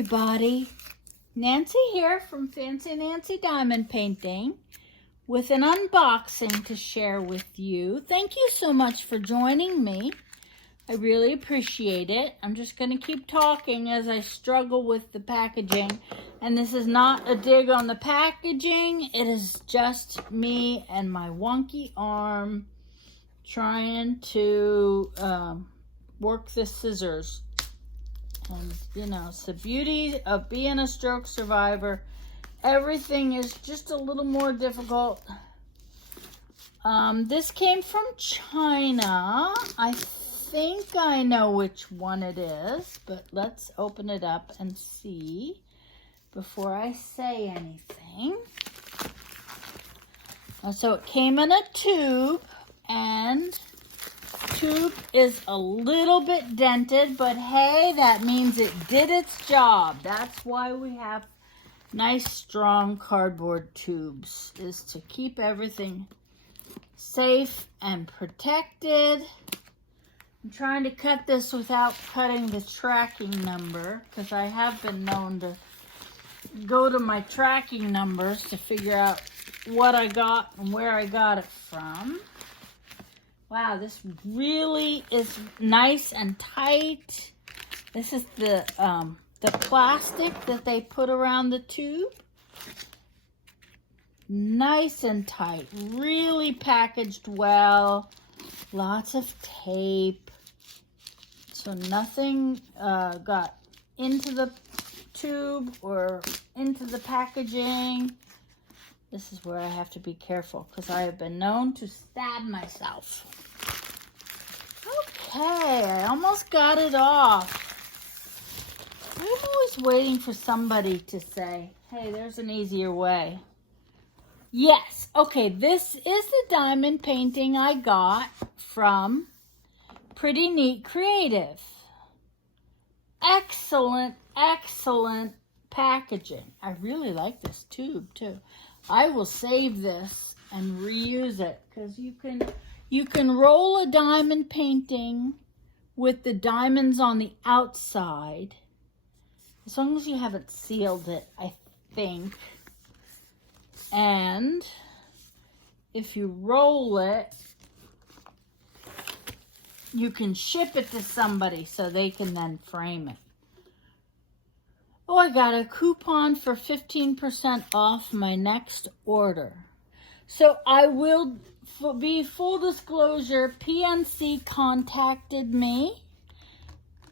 everybody, Nancy here from Fancy Nancy Diamond Painting with an unboxing to share with you. Thank you so much for joining me. I really appreciate it. I'm just going to keep talking as I struggle with the packaging. And this is not a dig on the packaging. It is just me and my wonky arm trying to work the scissors. And, you know, it's the beauty of being a stroke survivor. Everything is just a little more difficult. This came from China. I think I know which one it is, but let's open it up and see before I say anything. So it came in a tube, and tube is a little bit dented, but hey, that means it did its job. That's why we have nice strong cardboard tubes, is to keep everything safe and protected. I'm trying to cut this without cutting the tracking number, because I have been known to go to my tracking numbers to figure out what I got and where I got it from. Wow, this really is nice and tight. This is the plastic that they put around the tube. Nice and tight, really packaged well. Lots of tape, so nothing got into the tube or into the packaging. This is where I have to be careful because I have been known to stab myself. Okay, I almost got it off. I'm always waiting for somebody to say, hey, there's an easier way. Yes, okay, this is the diamond painting I got from Pretty Neat Creative. Excellent, excellent packaging. I really like this tube too. I will save this and reuse it because you can roll a diamond painting with the diamonds on the outside, as long as you haven't sealed it, I think. And if you roll it, you can ship it to somebody so they can then frame it. Oh, I got a coupon for 15% off my next order. So I will be full disclosure, PNC contacted me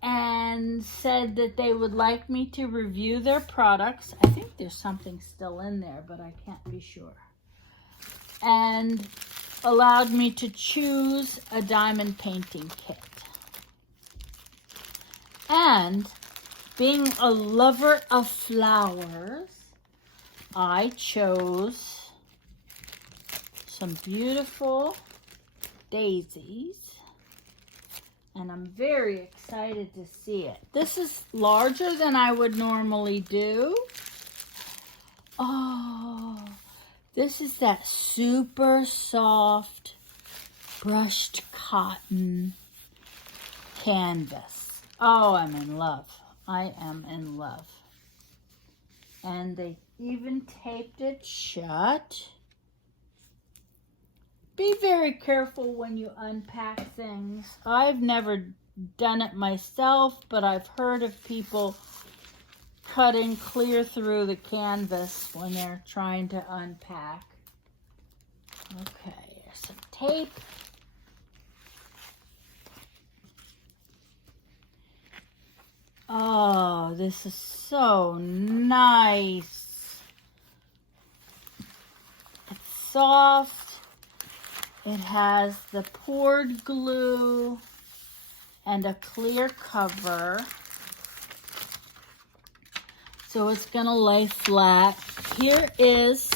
and said that they would like me to review their products. I think there's something still in there, but I can't be sure. And allowed me to choose a diamond painting kit. And being a lover of flowers, I chose some beautiful daisies. And I'm very excited to see it. This is larger than I would normally do. Oh, this is that super soft brushed cotton canvas. Oh, I'm in love. I am in love. And they even taped it shut. Be very careful when you unpack things. I've never done it myself, but I've heard of people cutting clear through the canvas when they're trying to unpack. Okay, here's some tape. Oh, this is so nice. It's soft. It has the poured glue and a clear cover. So it's going to lay flat. Here is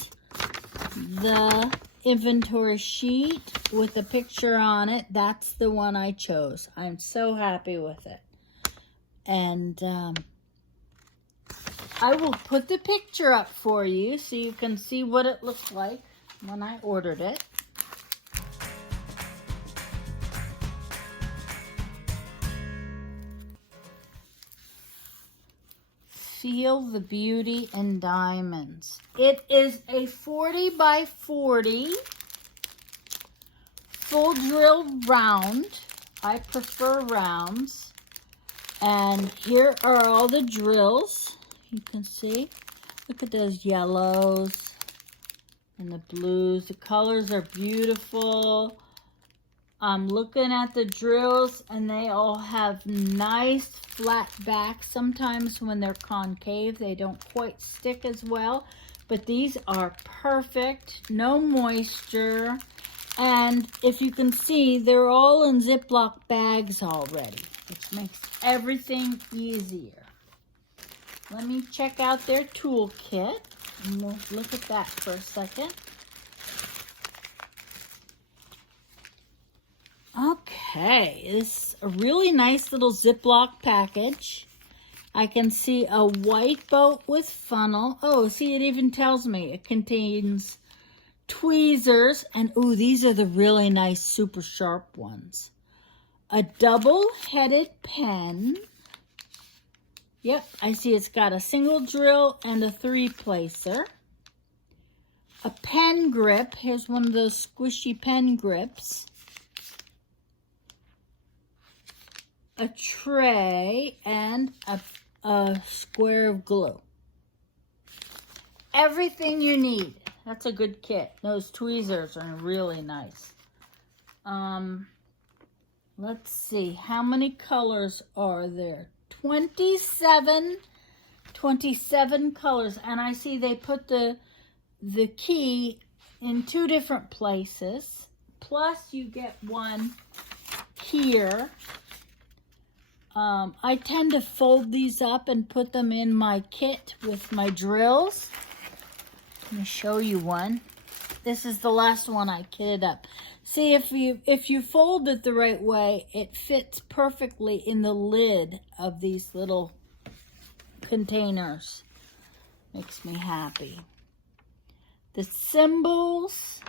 the inventory sheet with a picture on it. That's the one I chose. I'm so happy with it. And I will put the picture up for you so you can see what it looked like when I ordered it. feel the beauty in diamonds. It is a 40 by 40 full drill round. I prefer rounds. And here are all the drills. You can see. Look at those yellows and the blues. The colors are beautiful. I'm looking at the drills and they all have nice flat backs. Sometimes when they're concave, they don't quite stick as well. But these are perfect, no moisture. And if you can see, they're all in Ziploc bags already, which makes everything easier. Let me check out their toolkit. And we'll look at that for a second. Okay, this is a really nice little Ziploc package. I can see a white boat with funnel. Oh, see, it even tells me it contains tweezers. And, ooh, these are the really nice, super sharp ones. A double-headed pen. Yep, I see it's got a single drill and a 3-placer. A pen grip. Here's one of those squishy pen grips. A tray, and a square of glue. Everything you need. That's a good kit. Those tweezers are really nice. Let's see. How many colors are there? 27 colors. And I see they put the key in 2 different places. Plus you get one here. I tend to fold these up and put them in my kit with my drills. Let me show you one. This is the last one I kitted up. See, if you fold it the right way, it fits perfectly in the lid of these little containers. Makes me happy. The symbols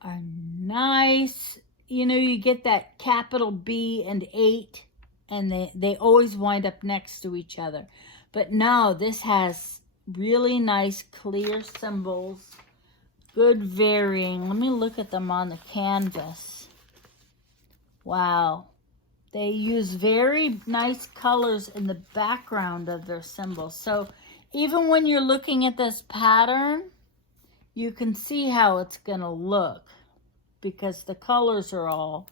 are nice. You know, you get that capital B and 8, and they always wind up next to each other. But no, this has really nice clear symbols. Good varying. Let me look at them on the canvas. Wow. They use very nice colors in the background of their symbols. So even when you're looking at this pattern, you can see how it's going to look because the colors are all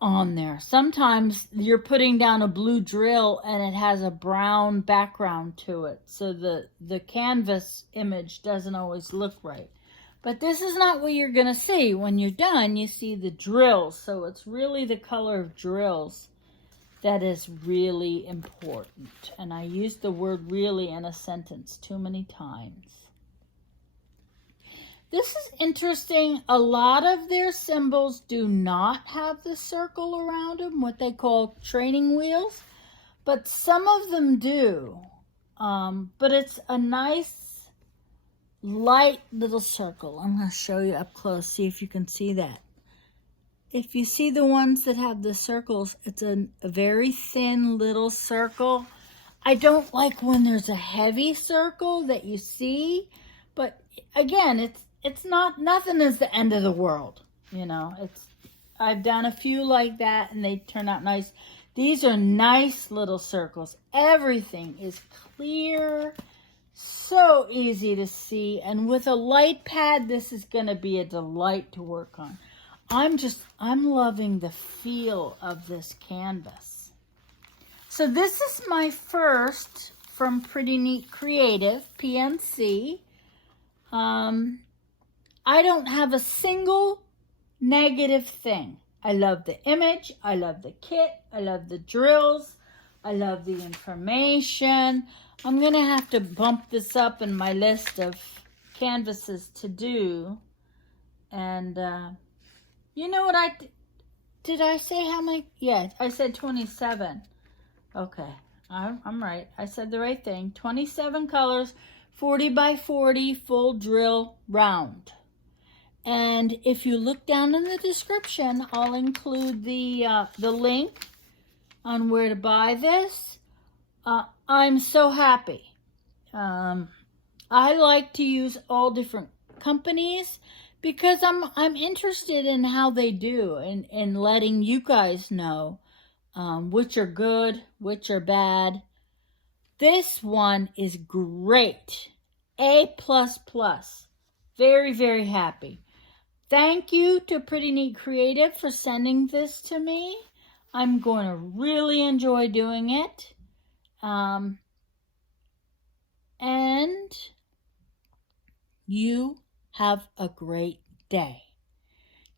on there. Sometimes you're putting down a blue drill and it has a brown background to it. So the canvas image doesn't always look right. But this is not what you're going to see. When you're done, you see the drills. So it's really the color of drills that is really important. And I used the word really in a sentence too many times. This is interesting. A lot of their symbols do not have the circle around them, what they call training wheels, but some of them do. But it's a nice, light little circle. I'm going to show you up close, see if you can see that. If you see the ones that have the circles, it's a very thin little circle. I don't like when there's a heavy circle that you see, but again, it's not, nothing is the end of the world, you know. I've done a few like that and they turn out nice. These are nice little circles. Everything is clear, so easy to see, and with a light pad, this is going to be a delight to work on. I'm loving the feel of this canvas. So this is my first from Pretty Neat Creative, PNC. I don't have a single negative thing. I love the image. I love the kit. I love the drills. I love the information. I'm going to have to bump this up in my list of canvases to do. And, you know what did I say how many? Yeah, I said 27. Okay, I'm right. I said the right thing. 27 colors, 40 by 40, full drill round. And if you look down in the description, I'll include the link on where to buy this. I'm so happy. I like to use all different companies because I'm interested in how they do and letting you guys know which are good, which are bad. This one is great. A++. Very, very happy. Thank you to Pretty Neat Creative for sending this to me. I'm going to really enjoy doing it. And you have a great day.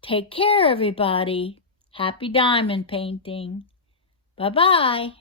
Take care, everybody. Happy diamond painting. Bye-bye.